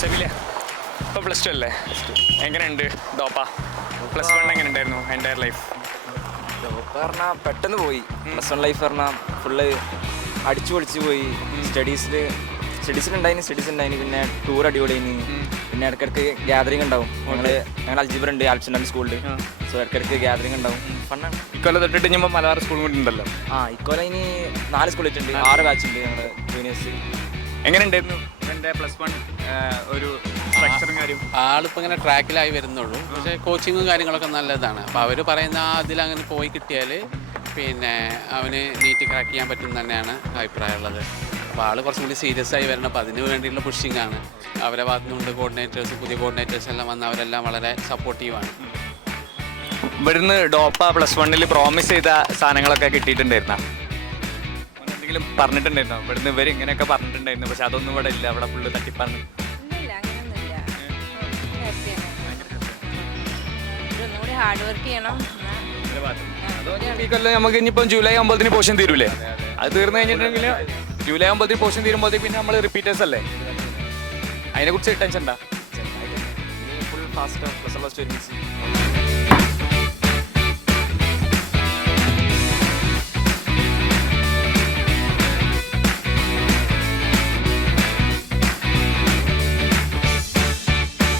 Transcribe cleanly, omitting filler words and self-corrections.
സെബില ഇപ്പോൾ plus two അല്ലേ? എങ്ങനെയുണ്ട് ഡോപ്പ? പ്ലസ് വൺ എങ്ങനെ ഉണ്ടായിരുന്നു എൻ്റയർ ലൈഫ്? ഡോപ്പ പറഞ്ഞാൽ പെട്ടെന്ന് പോയി. പ്ലസ് വൺ ലൈഫ് പറഞ്ഞാൽ ഫുള്ള് അടിച്ചു പൊളിച്ച് പോയി. സ്റ്റഡീസിലുണ്ടായിന് പിന്നെ ടൂർ അടിപൊളിയായിന്. പിന്നെ ഇടയ്ക്കിടയ്ക്ക് ഗ്യാതറിംഗ് ഉണ്ടാവും. ഞങ്ങൾ അൽജിബ്ര ഉണ്ട് ആൽഫ്സൺ സ്കൂളിൽ. സോ ഇടയ്ക്കിടയ്ക്ക് ഗ്യാതറിംഗ് ഉണ്ടാവും. ഫണ്ണാണ്. ഇക്കൊല്ലം തൊട്ടിട്ട് ഇനിയിപ്പോൾ മലബാർ സ്കൂളും കൂടി ഉണ്ടല്ലോ. ഇക്കൊല്ലം ഇനി 4 സ്കൂളിട്ടുണ്ട്, 6 ബാച്ച് ഉണ്ട് ഞങ്ങൾ ജൂനിയേഴ്സ്. എങ്ങനെ ഉണ്ടായിരുന്നു എൻ്റെ പ്ലസ് വൺ ഒരു സ്ട്രക്ചറും കാര്യം? ആളിപ്പോൾ ഇങ്ങനെ ട്രാക്കിലായി വരുന്നുള്ളൂ. പക്ഷേ കോച്ചിങ്ങും കാര്യങ്ങളൊക്കെ നല്ലതാണ്. അപ്പോൾ അവർ പറയുന്ന അതിലങ്ങനെ പോയി കിട്ടിയാൽ പിന്നെ അവന് നീറ്റ് ക്രാക്ക് ചെയ്യാൻ പറ്റും തന്നെയാണ് അഭിപ്രായമുള്ളത്. അപ്പോൾ ആൾ കുറച്ചും കൂടി സീരിയസ് ആയി വരണം. അപ്പോൾ അതിന് വേണ്ടിയുള്ള പുഷിങ്ങാണ്. അവരെ ഭാഗത്തുനിന്നുണ്ട് കോർഡിനേറ്റേഴ്സ്, പുതിയ കോർഡിനേറ്റേഴ്സ് എല്ലാം വന്ന് അവരെല്ലാം വളരെ സപ്പോർട്ടീവാണ്. ഇവിടുന്ന് ഡോപ്പ പ്ലസ് വണ്ണിൽ പ്രോമിസ് ചെയ്ത സാധനങ്ങളൊക്കെ കിട്ടിയിട്ടുണ്ടായിരുന്ന? എന്തെങ്കിലും പറഞ്ഞിട്ടുണ്ടായിരുന്നോ? ഇവിടുന്ന് ഇവർ ഇങ്ങനെയൊക്കെ പറഞ്ഞിട്ടുണ്ടായിരുന്നു, പക്ഷെ അതൊന്നും ഇവിടെ ഇല്ല, അവിടെ ഫുള്ള് തട്ടിപ്പാണ്. ഹാർഡ് വർക്ക് ചെയ്യണം. ഈ കൊല്ലം നമുക്ക് ഇനിയിപ്പം ജൂലൈ 9 പോഷൻ തീരൂലേ? അത് തീർന്നു കഴിഞ്ഞിട്ടുണ്ടെങ്കിൽ ജൂലൈ 9 പോഷൻ തീരുമ്പോഴത്തേക്ക് പിന്നെ നമ്മൾ റിപ്പീറ്റേഴ്സ് അല്ലേ? അതിനെക്കുറിച്ച് ടെൻഷൻ ഉണ്ടോ? Full fast plus